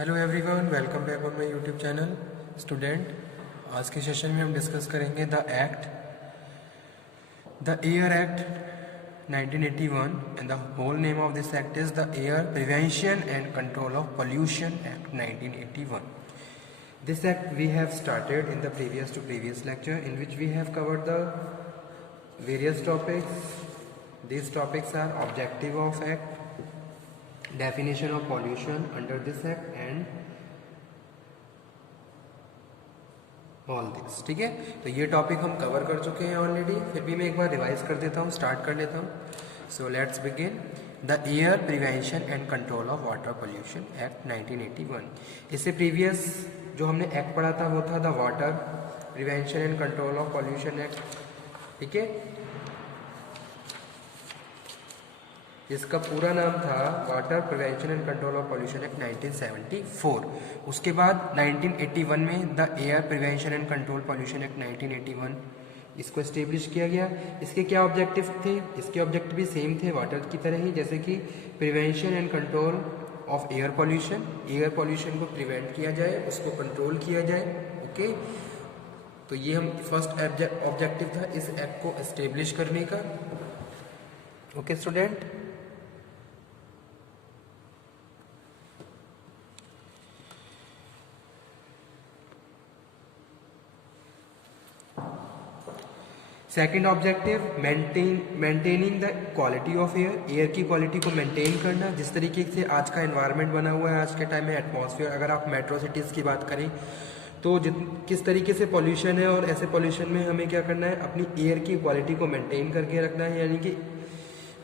Hello everyone, welcome back on my YouTube channel student. आज के session में हम डिस्कस करेंगे the air act 1981 and the whole name of this act is the air prevention and control of pollution act 1981. This act we have started in the previous lecture in which we have covered the various topics. These topics are objective of act, definition of pollution under this act and all this. ठीक है, तो ये topic हम cover कर चुके हैं already. फिर भी मैं एक बार रिवाइज कर देता हूँ, स्टार्ट कर लेता हूँ. So let's begin. The air prevention and control of water pollution act 1981. इससे प्रीवियस जो हमने एक्ट पढ़ा था वो था the water prevention and control of pollution act. ठीक है, इसका पूरा नाम था water prevention and control of pollution act 1974. उसके बाद 1981 में the air prevention and control pollution act 1981 इसको एस्टेब्लिश किया गया. इसके क्या ऑब्जेक्टिव थे? इसके ऑब्जेक्टिव भी सेम थे वाटर की तरह ही, जैसे कि prevention and control of air pollution. Air pollution को प्रिवेंट किया जाए, उसको कंट्रोल किया जाए. ओके, तो ये हम फर्स्ट ऑब्जेक्टिव था इस एक्ट को एस्टेब्लिश करने का. Okay student, second objective maintaining the quality of air. Air की क्वालिटी को मेंटेन करना. जिस तरीके से आज का एनवायरनमेंट बना हुआ है आज के टाइम में, एटमॉस्फेयर, अगर आप मेट्रो सिटीज़ की बात करें तो किस तरीके से पॉल्यूशन है, और ऐसे पॉल्यूशन में हमें क्या करना है, अपनी एयर की क्वालिटी को मेंटेन करके रखना है. यानी कि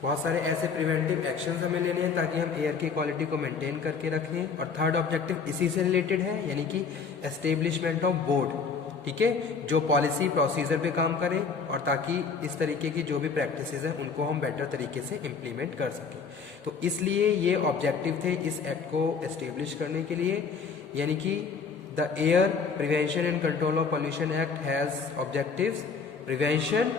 बहुत सारे ऐसे प्रिवेंटिव एक्शंस हमें लेने हैं ताकि हम एयर की क्वालिटी को मेंटेन करके रखें. और थर्ड ऑब्जेक्टिव इसी से रिलेटेड है, यानी कि एस्टेब्लिशमेंट ऑफ बोर्ड. ठीक है, जो पॉलिसी प्रोसीजर पे काम करे और ताकि इस तरीके की जो भी प्रैक्टिसेस हैं उनको हम बेटर तरीके से इम्प्लीमेंट कर सकें. तो इसलिए ये ऑब्जेक्टिव थे इस एक्ट को एस्टेब्लिश करने के लिए. यानी कि the air prevention and control of pollution act has objectives prevention,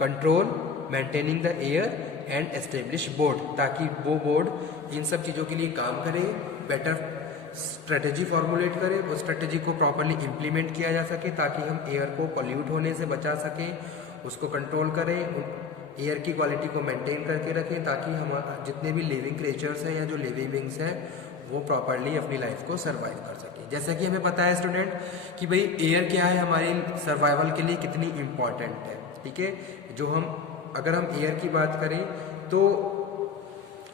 control, maintaining the air and establish board, ताकि वो बोर्ड इन सब चीज़ों के लिए काम करे, बेटर स्ट्रेटेजी फॉर्मुलेट करें, उस स्ट्रेटेजी को प्रॉपरली इम्प्लीमेंट किया जा सके ताकि हम एयर को पॉल्यूट होने से बचा सकें, उसको कंट्रोल करें, एयर की क्वालिटी को मेंटेन करके रखें ताकि हम जितने भी लिविंग क्रिएचर्स हैं या जो लिविंग बींग्स हैं वो प्रॉपरली अपनी लाइफ को सर्वाइव कर सकें. जैसा कि हमें पता है स्टूडेंट कि भाई एयर क्या है, हमारी सर्वाइवल के लिए कितनी इम्पॉर्टेंट है. ठीक है, जो अगर हम एयर की बात करें तो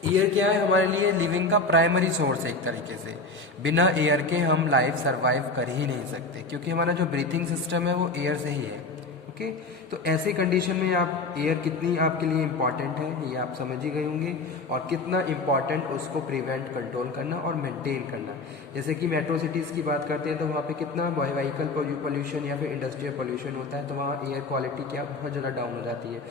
एयर क्या है, हमारे लिए लिविंग का प्राइमरी सोर्स है एक तरीके से. बिना एयर के हम लाइफ सरवाइव कर ही नहीं सकते, क्योंकि हमारा जो ब्रीथिंग सिस्टम है वो एयर से ही है. ओके, तो ऐसी कंडीशन में आप एयर कितनी आपके लिए इम्पॉर्टेंट है ये आप समझ ही गए होंगे, और कितना इम्पॉर्टेंट उसको प्रिवेंट, कंट्रोल करना और मेंटेन करना. जैसे कि मेट्रो सिटीज़ की बात करते हैं तो वहाँ पे कितना व्हीकल पोल्यूशन या फिर इंडस्ट्रियल पोल्यूशन होता है, तो वहाँ एयर क्वालिटी क्या बहुत ज़्यादा डाउन हो जाती है.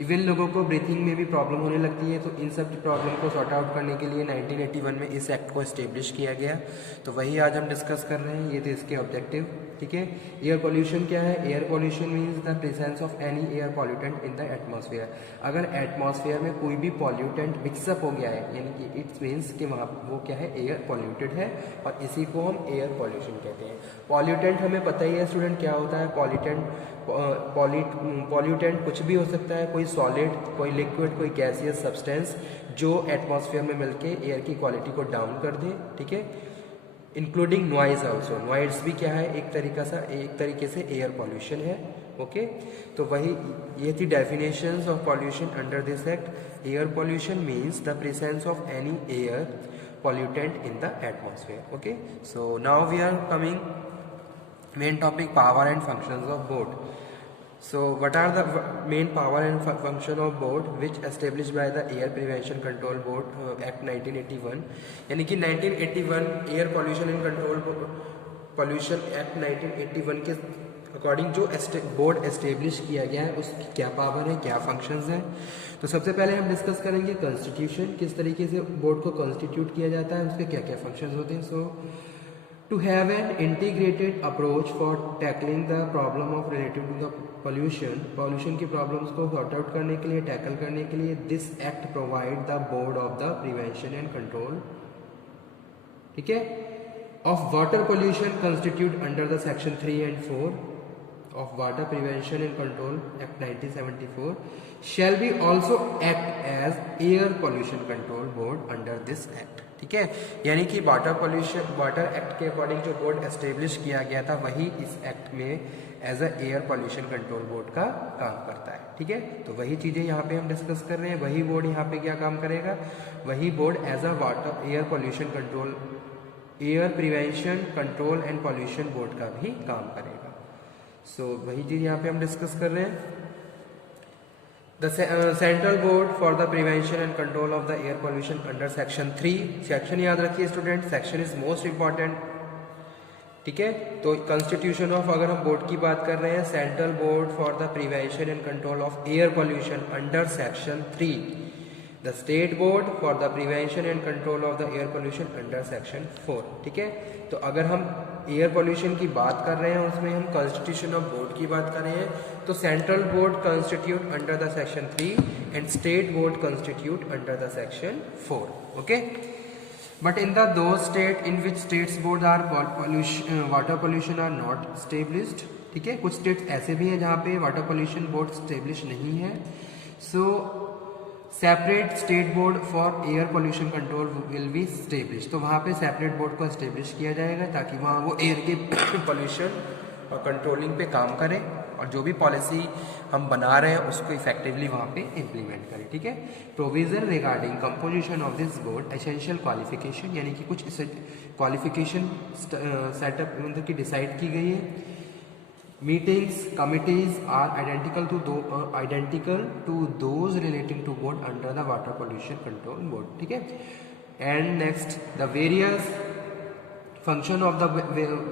इवन लोगों को ब्रीथिंग में भी प्रॉब्लम होने लगती है. तो इन सब की प्रॉब्लम को सॉर्ट आउट करने के लिए 1981 में इस एक्ट को एस्टेब्लिश किया गया. तो वही आज हम डिस्कस कर रहे हैं, ये थे इसके ऑब्जेक्टिव. ठीक है, एयर पोल्यूशन क्या है? Air pollution means the presence of any air pollutant in the atmosphere. अगर एटमॉस्फेयर में कोई भी पॉल्यूटेंट मिक्सअप हो गया है, यानी कि इट्स मीन्स कि वहाँ वो क्या है, एयर पॉल्यूटेड है, और इसी को हम एयर पॉल्यूशन कहते हैं. पॉल्यूटेंट हमें पता ही है स्टूडेंट क्या होता है. पॉल्यूटेंट कुछ भी हो सकता है, कोई सॉलिड, कोई लिक्विड, कोई गैसियस सब्सटेंस जो एटमॉस्फेयर में मिलके एयर की क्वालिटी को डाउन कर दे. ठीक है, इंक्लूडिंग नॉइज ऑल्सो. नॉइज भी क्या है, एक तरीके से एयर पॉल्यूशन है. ओके, तो वही ये थी definitions of pollution under this act. Air pollution means the presence of any air pollutant in the atmosphere. Okay, so now we are coming main topic, power and functions of board. So what are the main power and function of board which established by the Air Prevention Control Board Act 1981. यानी कि 1981 air pollution and control pollution act 1981 के according जो board establish किया गया है उसकी क्या power है, क्या फंक्शंस हैं. तो सबसे पहले हम डिस्कस करेंगे कॉन्स्टिट्यूशन, किस तरीके से बोर्ड को कॉन्स्टिट्यूट किया जाता है, उसके क्या क्या फंक्शंस होते हैं. So to have an integrated approach for tackling the problem of related to the pollution की प्रॉब्लम्स को सॉर्ट आउट करने के लिए, टैकल करने के लिए this act provide the board of the prevention and control. ठीक है, of water pollution constituted under the section 3 and 4 of Water Prevention and Control Act 1974 shall be also act as Air Pollution Control Board under this act. ठीक है, यानी कि water act के according जो board establish किया गया था वही इस एक्ट में as a air pollution control board का काम करता है. ठीक है, तो वही चीजें यहाँ पे हम डिस्कस कर रहे हैं. वही बोर्ड यहाँ पे क्या काम करेगा, वही board as a water air pollution control air prevention control and pollution board का भी काम करेगा. सो वही चीज यहाँ पे हम डिस्कस कर रहे हैं. The central board for the prevention and control of the air pollution under section 3. Section याद रखिए student, section is most important. ठीक है, तो कॉन्स्टिट्यूशन ऑफ अगर हम बोर्ड की बात कर रहे हैं, central board for the prevention and control of air pollution under section 3. The state board for the prevention and control of the air pollution under section 4. ठीक है, तो अगर हम एयर पॉल्यूशन की बात कर रहे हैं उसमें हम कॉन्स्टिट्यूशन ऑफ बोर्ड की बात कर रहे हैं, तो central board constitute under the section 3 and state board constitute under the section 4. Okay, but in the दो state in which states board are water pollution are not established. ठीक है, कुछ स्टेट्स ऐसे भी हैं जहाँ पे वाटर पॉल्यूशन बोर्ड स्टेब्लिश नहीं है. So separate state board for air pollution control will be establish. तो वहाँ पे सेपरेट बोर्ड को स्टेब्लिश किया जाएगा ताकि वहाँ वो एयर के पॉल्यूशन और कंट्रोलिंग पे काम करें और जो भी पॉलिसी हम बना रहे हैं उसको इफेक्टिवली वहाँ पे इम्प्लीमेंट करें. ठीक है, provision regarding composition of this board essential qualification, यानी कि कुछ क्वालिफिकेशन सेटअप मतलब की डिसाइड की गई है. Meetings, committees are identical to those relating to board under the Water Pollution Control Board. ठीक है, and next the various function of the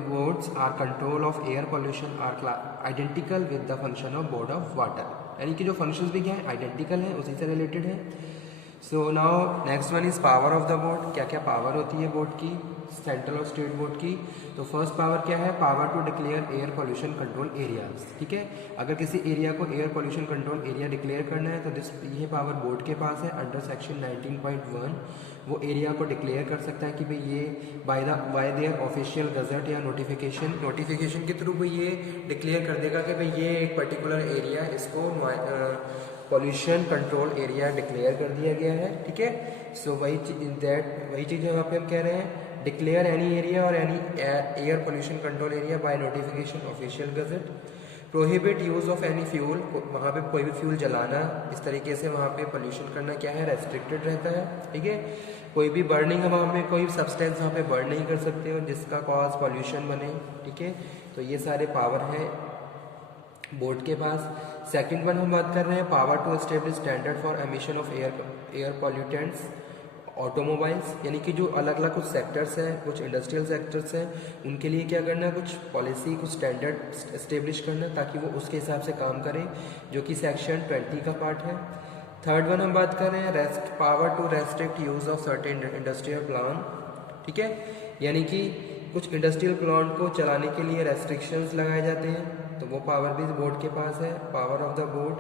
boards are control of air pollution are identical with the function of board of water. यानी कि जो functions भी क्या है identical है, उसी से रिलेटेड है. So now next one is power of the board. क्या क्या पावर होती है बोर्ड की, सेंट्रल और स्टेट बोर्ड की. तो फर्स्ट पावर क्या है, power to declare air pollution control areas. ठीक है, अगर किसी एरिया को air pollution control area declare करना है तो ये पावर बोर्ड के पास है. अंडर सेक्शन 19.1 वो एरिया को डिक्लेयर कर सकता है कि भाई ये बाय देयर ऑफिशियल गजट या नोटिफिकेशन के थ्रू वो ये डिक्लेयर कर देगा कि भाई ये एक पर्टिकुलर एरिया इसको पॉल्यूशन कंट्रोल एरिया डिक्लेयर कर दिया गया है. ठीक है, सो वही चीज़ यहाँ पे हम कह रहे हैं, डिक्लेयर एनी एरिया और any air pollution control area by notification official gazette. Prohibit use of any fuel, वहाँ पे कोई भी फ्यूल जलाना इस तरीके से वहाँ पे पोल्यूशन करना क्या है, रेस्ट्रिक्टेड रहता है. ठीक है, कोई भी बर्निंग वहाँ पे कोई सब्सटेंस वहाँ पे बर्न नहीं कर सकते हो जिसका कॉज पॉल्यूशन बने. ठीक है, तो ये सारे पावर है बोर्ड के पास. सेकंड वन हम बात कर रहे हैं, power to establish standard for emission of air pollutants automobiles, यानी कि जो अलग अलग कुछ सेक्टर्स हैं, कुछ इंडस्ट्रियल सेक्टर्स हैं, उनके लिए क्या करना है, कुछ पॉलिसी कुछ स्टैंडर्ड एस्टेब्लिश करना ताकि वो उसके हिसाब से काम करें, जो कि सेक्शन 20 का पार्ट है. थर्ड वन हम बात कर रहे हैं, power to restrict use of certain industrial plan. ठीक है, यानी कि कुछ इंडस्ट्रियल प्लांट को चलाने के लिए रेस्ट्रिक्शंस लगाए जाते हैं, तो वो पावर भी बोर्ड के पास है. Power of the board,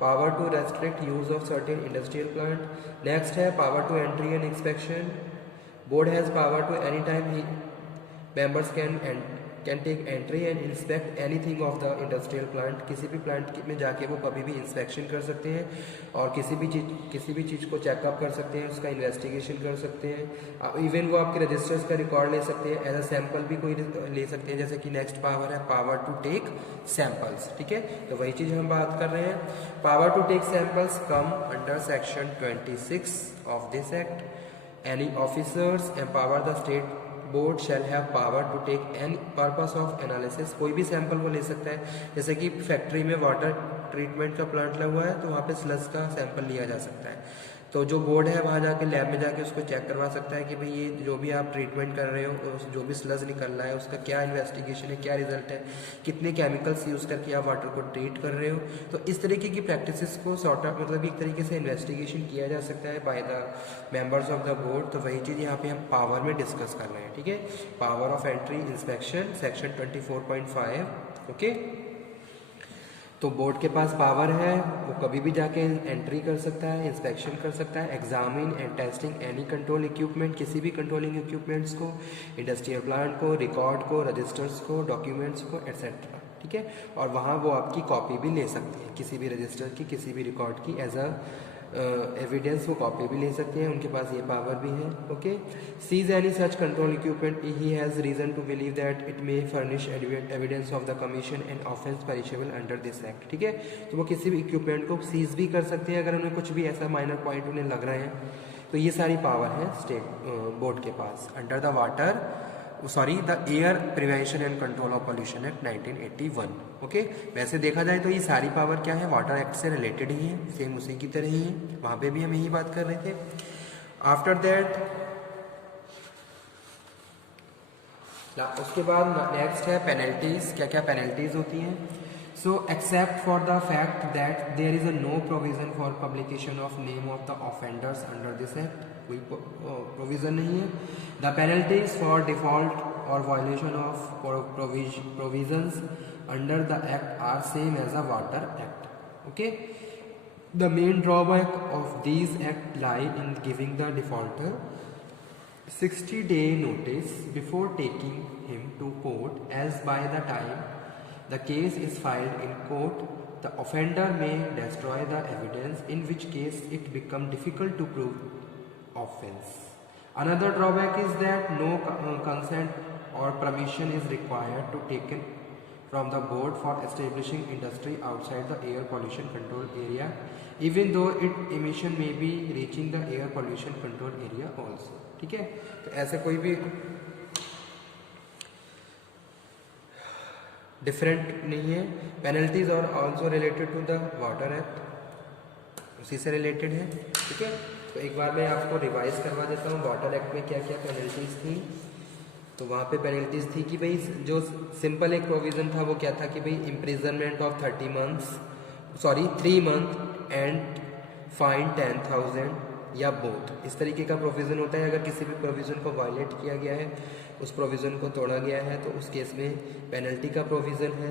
power to restrict use of certain industrial plant. Next है power to entry and inspection. Board has power to any time members can take entry and inspect anything of the industrial plant. किसी भी plant में जाके वो कभी भी inspection कर सकते हैं और किसी भी चीज़ को चेकअप कर सकते हैं, उसका इन्वेस्टिगेशन कर सकते हैं. इवन वो आपके रजिस्टर्स का रिकॉर्ड ले सकते हैं, एज अ सैंपल भी कोई ले सकते हैं. जैसे कि नेक्स्ट पावर है पावर टू टेक सैंपल्स. ठीक है, तो वही चीज़ हम बात कर रहे हैं. Power to take samples come under section 26 of this act. Any officers empower the state board shall have power to take any purpose of analysis. कोई भी सैंपल वो ले सकता है, जैसे कि फैक्ट्री में वाटर ट्रीटमेंट का प्लांट लगा हुआ है तो वहाँ पे स्लज का सैंपल लिया जा सकता है. तो जो बोर्ड है वहाँ जाके लैब में जाके उसको चेक करवा सकता है कि भाई ये जो भी आप ट्रीटमेंट कर रहे हो, जो भी स्लज निकल रहा है उसका क्या इन्वेस्टिगेशन है, क्या रिजल्ट है, कितने केमिकल्स यूज़ करके आप वाटर को ट्रीट कर रहे हो. तो इस तरीके की प्रैक्टिसेस को सॉर्ट आउट मतलब एक तरीके से इन्वेस्टिगेशन किया जा सकता है by the members of the board. तो वही चीज़ यहाँ पे हम पावर में डिस्कस कर रहे हैं. ठीक है, power of entry inspection section 24.5. Okay, तो बोर्ड के पास पावर है, वो कभी भी जाके एंट्री कर सकता है, इंस्पेक्शन कर सकता है, examine and testing any control equipment, किसी भी कंट्रोलिंग इक्विपमेंट्स को, इंडस्ट्रियल प्लांट को, रिकॉर्ड को, रजिस्टर्स को, डॉक्यूमेंट्स को, एट्सेट्रा। ठीक है, और वहाँ वो आपकी कॉपी भी ले सकते हैं, किसी भी रजिस्टर की, किसी भी रिकॉर्ड की एज अ एविडेंस वो कॉपी भी ले सकते हैं, उनके पास ये पावर भी है। Okay, seize any such control equipment he has reason to believe that it may furnish evidence of the commission and offence punishable under this act. ठीक है, तो वो किसी भी इक्विपमेंट को सीज भी कर सकते हैं अगर उन्हें कुछ भी ऐसा माइनर पॉइंट उन्हें लग रहे हैं। तो ये सारी पावर है स्टेट बोर्ड के पास under the the air prevention and control of pollution act 1981। Okay, वैसे देखा जाए तो ये सारी पावर क्या है, वाटर एक्ट से रिलेटेड ही है, सेम उसी की तरह ही है, वहाँ पे भी हम यही बात कर रहे थे। आफ्टर दैट उसके बाद नेक्स्ट है पेनल्टीज, क्या क्या पेनल्टीज होती हैं। So except for the fact that there is a no provision for publication of name of the offenders under this act, कोई प्रोविजन नहीं है। द पेनल्टीज फॉर डिफॉल्ट और violation of provisions under the act are same as a water act. Okay, the main drawback of these act lie in giving the defaulter 60-day notice before taking him to court, as by the time the case is filed in court the offender may destroy the evidence, in which case it become difficult to prove offense. Another drawback is that no consent or permission is required to taken from the board for establishing industry outside the air pollution control area, even though its emission may be reaching the air pollution control area also. ठीक है, तो ऐसे कोई भी different नहीं है। Penalties और also related to the water act, उसी से रिलेटेड है। ठीक है, तो एक बार मैं आपको रिवाइज करवा देता हूँ वाटर एक्ट में क्या क्या पेनल्टीज थी। तो वहाँ पे पेनल्टीज थी कि भाई जो सिंपल एक प्रोविज़न था वो क्या था कि भाई imprisonment of 3 month and fine 10,000 या बोथ, इस तरीके का प्रोविज़न होता है। अगर किसी भी प्रोविज़न को वायलेट किया गया है, उस प्रोविज़न को तोड़ा गया है, तो उस केस में पेनल्टी का प्रोविज़न है।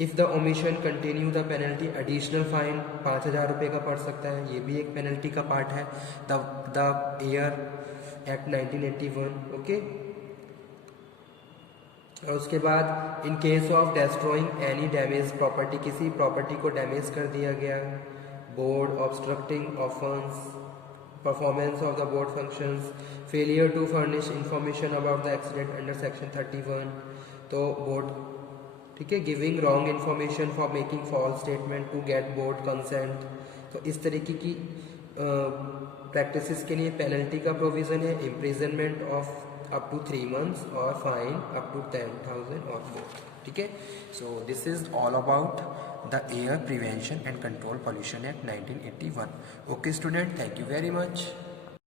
If the omission continue the penalty additional fine 5,000 रुपये का पड़ सकता है, ये भी एक पेनल्टी का पार्ट है द एयर एक्ट 1981। ओके, और उसके बाद in case of destroying any damage property, किसी प्रॉपर्टी को डैमेज कर दिया गया, board obstructing offence performance of the board functions, failure to furnish information about the accident under section 31, तो बोर्ड, ठीक है, giving wrong information for making false statement to get board consent, तो इस तरीके की प्रैक्टिसेस के लिए पेनल्टी का प्रोविज़न है, imprisonment of up to 3 months और फाइन अप टू 10,000 और बोथ। ठीक है, so this is all about the air prevention and control pollution act 1981। Okay student, thank you very much.